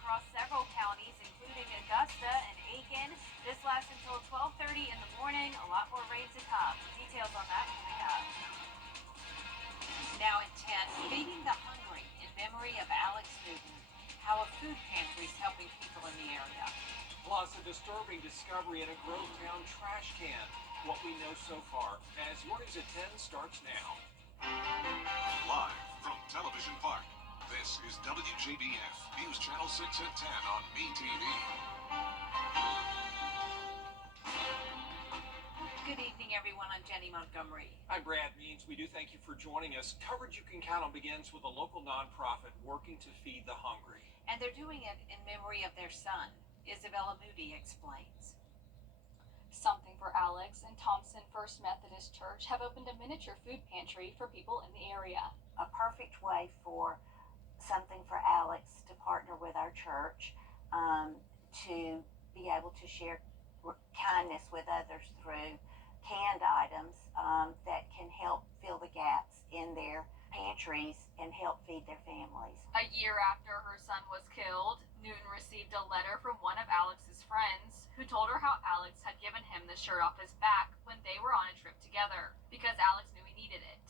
across several counties, including Augusta and Aiken. This lasts until 12:30 in the morning. A lot more rain to come. Details on that coming up. Now at 10, feeding the hungry in memory of Alex Newton. How a food pantry is helping people in the area. Plus, a disturbing discovery in a Grovetown trash can. What we know so far, as Mornings at 10 starts now. Live from Television Park, this is WJBF News Channel 6 at 10 on BTV. Good evening, everyone. I'm Jenny Montgomery. I'm Brad Means. We do thank you for joining us. Coverage you can count on begins with a local nonprofit working to feed the hungry. And they're doing it in memory of their son. Isabella Moody explains. Something for Alex and Thompson First Methodist Church have opened a miniature food pantry for people in the area. A perfect way for something for Alex to partner with our church, to be able to share kindness with others through canned items that can help fill the gaps in their pantries and help feed their families. A year after her son was killed, Newton received a letter from one of Alex's friends who told her how Alex had given him the shirt off his back when they were on a trip together because Alex knew he needed it.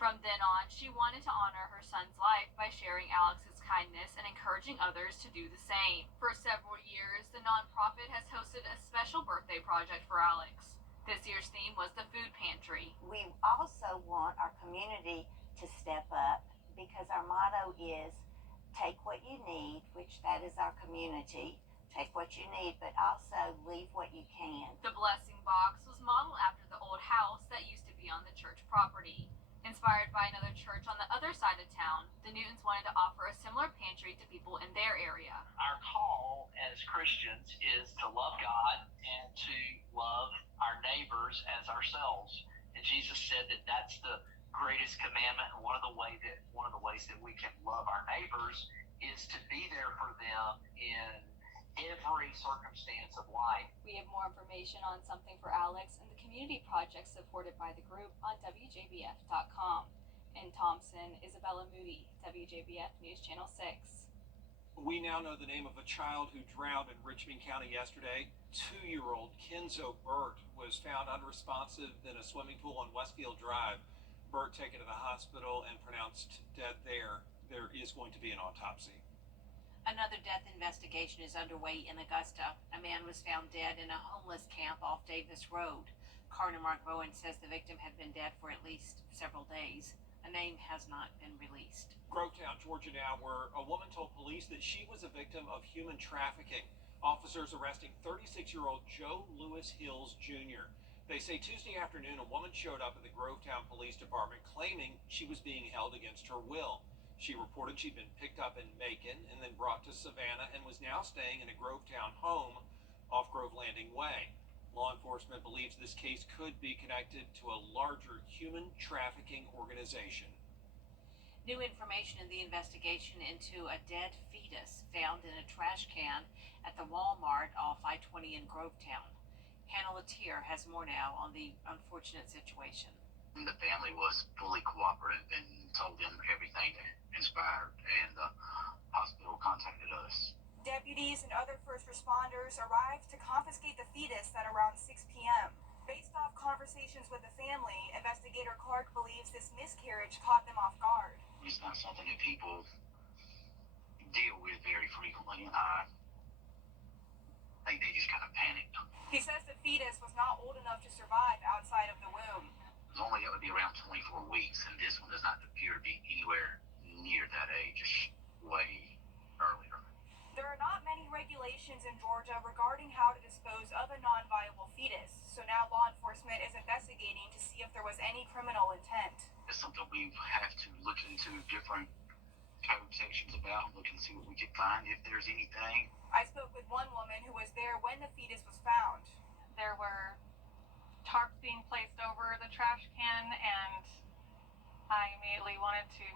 From then on, she wanted to honor her son's life by sharing Alex's kindness and encouraging others to do the same. For several years, the nonprofit has hosted a special birthday project for Alex. This year's theme was the food pantry. We also want our community to step up because our motto is take what you need, which that is our community. Take what you need, but also leave what you can. The blessing box was modeled after the old house that used to be on the church property. Inspired by another church on the other side of town, the Newtons wanted to offer a similar pantry to people in their area. Our call as Christians is to love God and to love our neighbors as ourselves. And Jesus said that that's the greatest commandment, and one of the ways that we can love our neighbors is to be there for them in every circumstance of life. We have more information on Something for Alex and the community project supported by the group on WJBF.com. In Thompson, Isabella Moody, WJBF News Channel 6. We now know the name of a child who drowned in Richmond County yesterday. 2-year-old Kenzo Burt was found unresponsive in a swimming pool on Westfield Drive. Burt taken to the hospital and pronounced dead there. There is going to be an autopsy. Another death investigation is underway in Augusta. A man was found dead in a homeless camp off Davis Road. Coroner Mark Bowen says the victim had been dead for at least several days. A name has not been released. Grovetown, Georgia now, where a woman told police that she was a victim of human trafficking. Officers arresting 36-year-old Joe Lewis Hills Jr. They say Tuesday afternoon a woman showed up at the Grovetown Police Department claiming she was being held against her will. She reported she'd been picked up in Macon and then brought to Savannah and was now staying in a Grovetown home off Grove Landing Way. Law enforcement believes this case could be connected to a larger human trafficking organization. New information in the investigation into a dead fetus found in a trash can at the Walmart off I-20 in Grovetown. Hannah Latier has more now on the unfortunate situation. The family was fully cooperative and told them everything that inspired, and the hospital contacted us. Deputies and other first responders arrived to confiscate the fetus at around 6 p.m. Based off conversations with the family, investigator Clark believes this miscarriage caught them off guard. It's not something that people deal with very frequently, and I think they just kind of panicked. He says the fetus was not old enough to survive outside of the womb. It was only going to be around 24 weeks, and this one does not appear to be anywhere near that age, just way earlier. There are not many regulations in Georgia regarding how to dispose of a non-viable fetus, so now law enforcement is investigating to see if there was any criminal intent. It's something we have to look into different code sections about, look and see what we can find, if there's anything. I spoke with one woman who was there when the fetus was found. There were tarps being placed over the trash can, and I immediately wanted to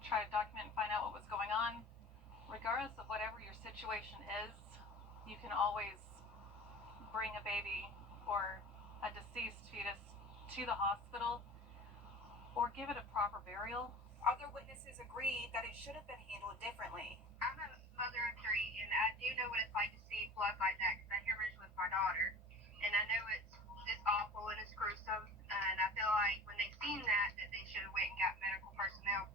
try to document and find out what was going on. Regardless of whatever your situation is, you can always bring a baby or a deceased fetus to the hospital or give it a proper burial. Other witnesses agreed that it should have been handled differently. I'm a mother of three, and I do know what it's like to see blood like that because I hemorrhaged with my daughter, and I know it's awful and it's gruesome, and I feel like when they seen that they should have went and got medical personnel.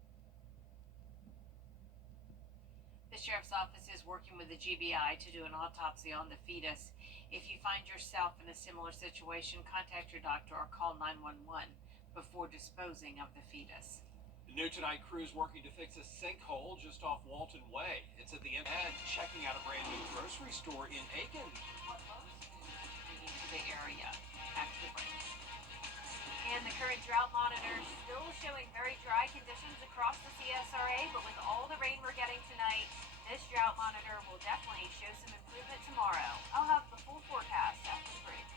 The sheriff's office is working with the GBI to do an autopsy on the fetus. If you find yourself in a similar situation, contact your doctor or call 911 before disposing of the fetus. New tonight, crews working to fix a sinkhole just off Walton Way. It's at the end, checking out a brand new grocery store in Aiken. What most bringing to the area after the break. And the current drought monitor still showing very dry conditions across the CSRA, but with all the rain we're getting tonight, this drought monitor will definitely show some improvement tomorrow. I'll have the full forecast after the break.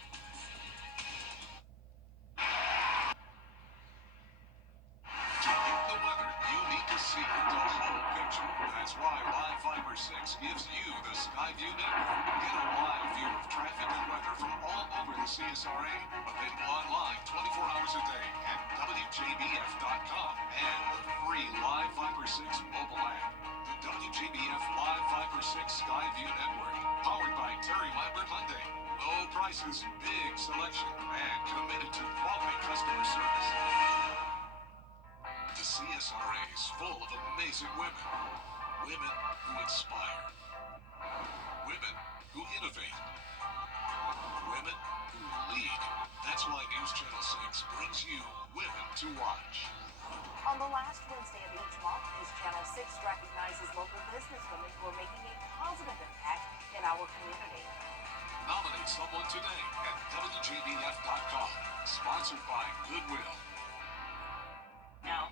To get the weather, you need to see the whole picture. That's why Live Fiber 6 gives you the Skyview network. Get a live view of traffic and weather from all over the CSRA. Available online 24 hours a day at WJBF.com and the free Live Fiber 6 mobile app. The WJBF Live Fiber 6 Skyview network. Powered by Terry Lambert Hyundai. Low prices, big selection, and committed to quality customer service. The CSRA is full of amazing women. Women who inspire. Women who innovate. Women who lead. That's why News Channel 6 brings you Women to Watch. On the last Wednesday of each month, News Channel 6 recognizes local businesswomen who are making a positive impact in our community. Nominate someone today at WJBF.com. Sponsored by Goodwill. Now,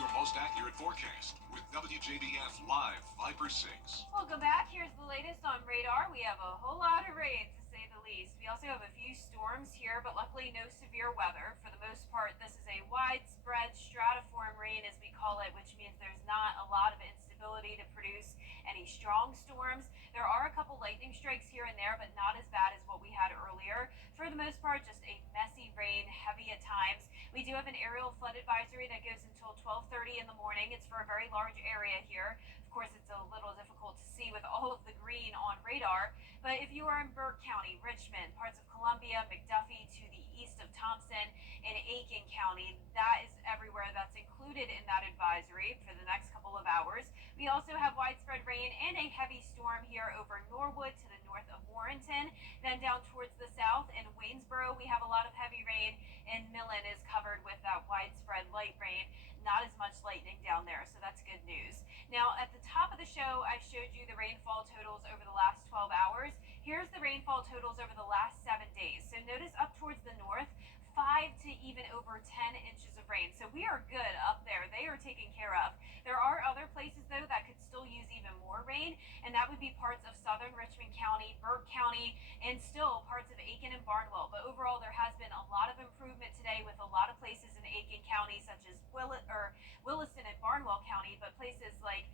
your most accurate forecast with WJBF Live Viper 6. Welcome back. Here's the latest on radar. We have a whole lot of rain, to say the least. We also have a few storms here, but luckily no severe weather. For the most part, this is a widespread stratiform rain, as we call it, which means there's not a lot of instability to produce any strong storms. There are a couple lightning strikes here and there, but not as bad as what we had earlier. For the most part, just a messy rain, heavy at times. We do have an aerial flood advisory that goes until 12:30 in the morning. It's for a very large area here. Of course, it's a little difficult to see with all of the green on radar, but if you are in Burke County, Richmond, parts of Columbia, McDuffie to the east of Thompson, and Aiken County, that is everywhere that's included in that advisory for the next couple of hours. We also have widespread rain and a heavy storm here over Norwood to the north of Warrenton. Then down towards the south in Waynesboro, we have a lot of heavy rain, and Millen is covered with that widespread light rain. Not as much lightning down there, so that's good news. Now, at the top of the show, I showed you the rainfall totals over the last 12 hours. Here's the rainfall totals over the last 7 days. So notice up towards the north, 5 to even over 10 inches of rain. So we are good up there. They are taken care of. There are other places, though, that could still use even more rain, and that would be parts of southern Richmond County, Burke County, and still parts of Aiken and Barnwell. But overall, there has been a lot of improvement today with a lot of places in Aiken County, such as Williston and Barnwell County, but places like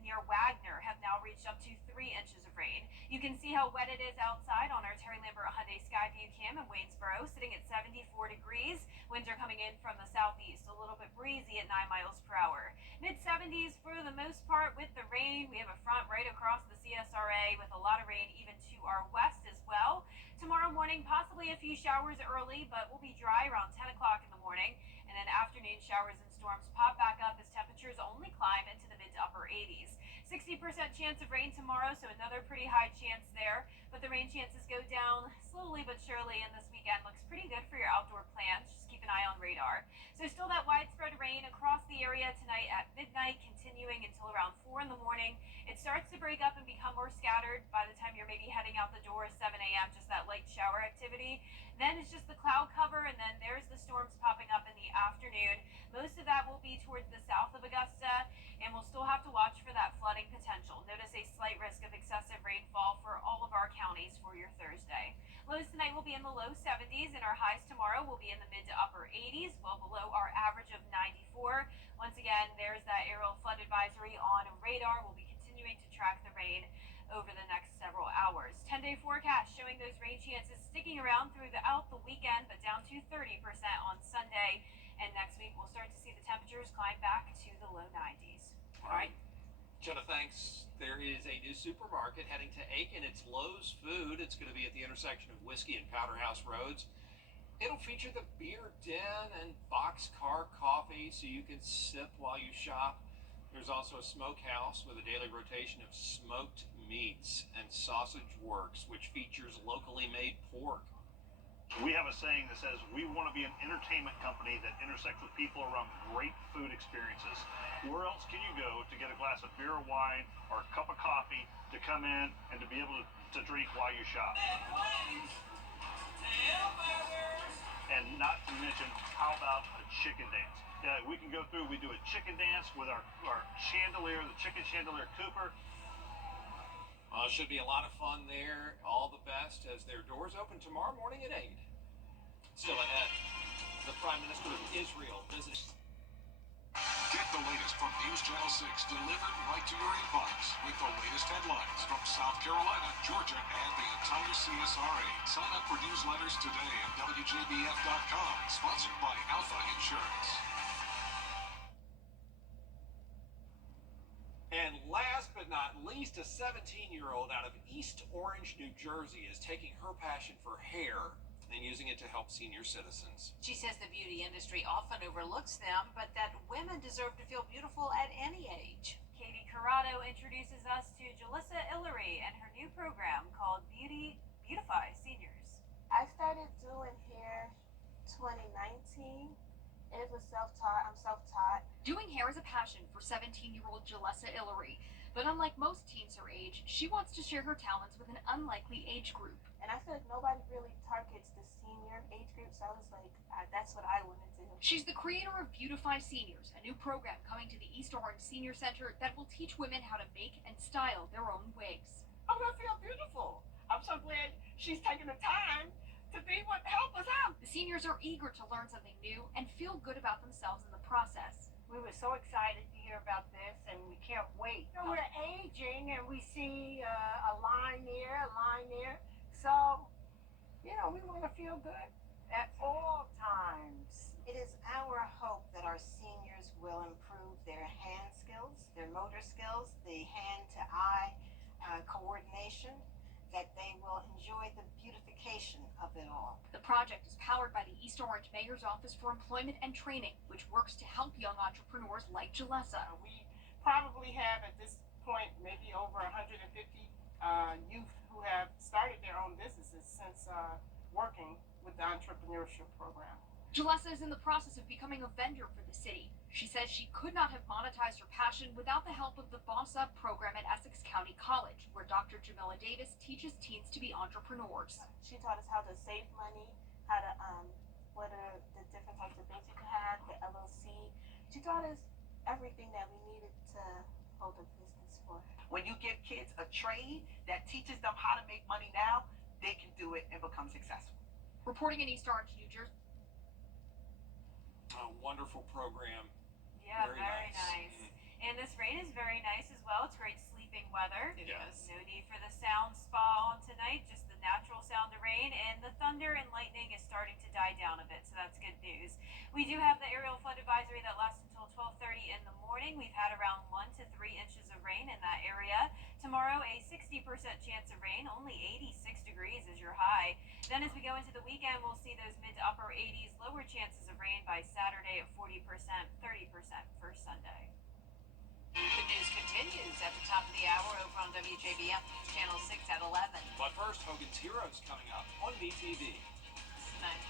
near Wagner have now reached up to 3 inches of rain. You can see how wet it is outside on our Terry Lambert Hyundai Skyview cam in Waynesboro, sitting at 74 degrees. Winds are coming in from the southeast, a little bit breezy at 9 miles per hour. Mid-70s for the most part with the rain. We have a front right across the CSRA with a lot of rain even to our west as well. Tomorrow morning, possibly a few showers early, but we'll be dry around 10 o'clock in the morning. And then afternoon showers and storms pop back up as temperatures only climb into the mid to upper 80s. 60% chance of rain tomorrow, so another pretty high chance there. But the rain chances go down slowly but surely, and this weekend looks pretty good for your outdoor plans. Just keep an eye on radar. So still that widespread rain across the area tonight at midnight, continuing until around 4 in the morning. It starts to break up and become more scattered by the time you're maybe heading out the door at 7 a.m., just that light shower activity. Then it's just the cloud cover, and then there's the storms popping up in the afternoon. Most of that will be towards the south of Augusta, and we'll still have to watch for that flooding potential. Notice a slight risk of excessive rainfall for all of our counties for your Thursday. Lows tonight will be in the low 70s, and our highs tomorrow will be in the mid to upper 80s, well below our average of 94. Once again, there's that aerial flood advisory on radar. We'll be continuing to track the rain over the next several hours. 10-day forecast showing those rain chances sticking around throughout the weekend, but down to 30% on Sunday. And next week, we'll start to see the temperatures climb back to the low 90s. All right. Jenna, thanks. There is a new supermarket heading to Aiken. It's Lowe's Food. It's going to be at the intersection of Whiskey and Powderhouse Roads. It'll feature the beer den and boxcar coffee so you can sip while you shop. There's also a smokehouse with a daily rotation of smoked meats, and Sausage Works, which features locally made pork. We have a saying that says we want to be an entertainment company that intersects with people around great food experiences. Where else can you go to get a glass of beer or wine or a cup of coffee to come in and to be able to drink while you shop? And not to mention, how about a chicken dance? Yeah, we can go through, we do a chicken dance with our chandelier, the chicken chandelier Cooper. Well, it should be a lot of fun there. All the best as their doors open tomorrow morning at 8. Still ahead, the Prime Minister of Israel visits. Get the latest from News Channel 6 delivered right to your inbox with the latest headlines from South Carolina, Georgia, and the entire CSRA. Sign up for newsletters today at WJBF.com. Sponsored by Alpha Insurance. And last but not least, a 17-year-old out of East Orange, New Jersey is taking her passion for hair and using it to help senior citizens. She says the beauty industry often overlooks them, but that women deserve to feel beautiful at any age. Katie Corrado introduces us to Jalissa Illery and her new program called Beautify Seniors. I started doing hair 2019. It was self-taught. I'm self-taught. Doing hair is a passion for 17-year-old Jalissa Illery. But unlike most teens her age, she wants to share her talents with an unlikely age group. And I feel like nobody really targets the senior age group, so I was like, that's what I want to do. She's the creator of Beautify Seniors, a new program coming to the East Orange Senior Center that will teach women how to make and style their own wigs. I'm gonna feel beautiful. I'm so glad she's taking the time to be what help us out. The seniors are eager to learn something new and feel good about themselves in the process. We were so excited to hear about this, and we can't wait. You know, we're aging, and we see a line here, a line there. So, you know, we want to feel good at all times. It is our hope that our seniors will improve their hand skills, their motor skills, the hand-to-eye coordination, that they will enjoy the beautification of it all. The project is powered by the East Orange Mayor's Office for Employment and Training, which works to help young entrepreneurs like Jalissa. We probably have at this point maybe over 150 youth who have started their own businesses since working with the entrepreneurship program. Jalissa is in the process of becoming a vendor for the city. She says she could not have monetized her passion without the help of the Boss Up program at Essex County College, where Dr. Jamila Davis teaches teens to be entrepreneurs. She taught us how to save money, how to, what are the different types of things you can have, the LLC. She taught us everything that we needed to hold a business for. When you give kids a trade that teaches them how to make money now, they can do it and become successful. Reporting in East Orange, New Jersey. A wonderful program. Yeah, very nice. And this rain is very nice as well. It's great sleeping weather. It is. No need for the sound spa on tonight, just the natural sound of rain. And the thunder and lightning is starting to die down a bit, so that's good news. We do have the aerial flood advisory that lasts until 12:30 in the morning. We've had around 1 to 3 inches of rain in that area. Tomorrow, a 60% chance of rain. Only 86 degrees is your high. Then as we go into the weekend, we'll see those mid to upper 80s, lower chances of rain by Saturday at 40%, 30% for Sunday. The news continues at the top of the hour over on WJBF Channel 6 at 11. But first, Hogan's Heroes coming up on BTV. Tonight.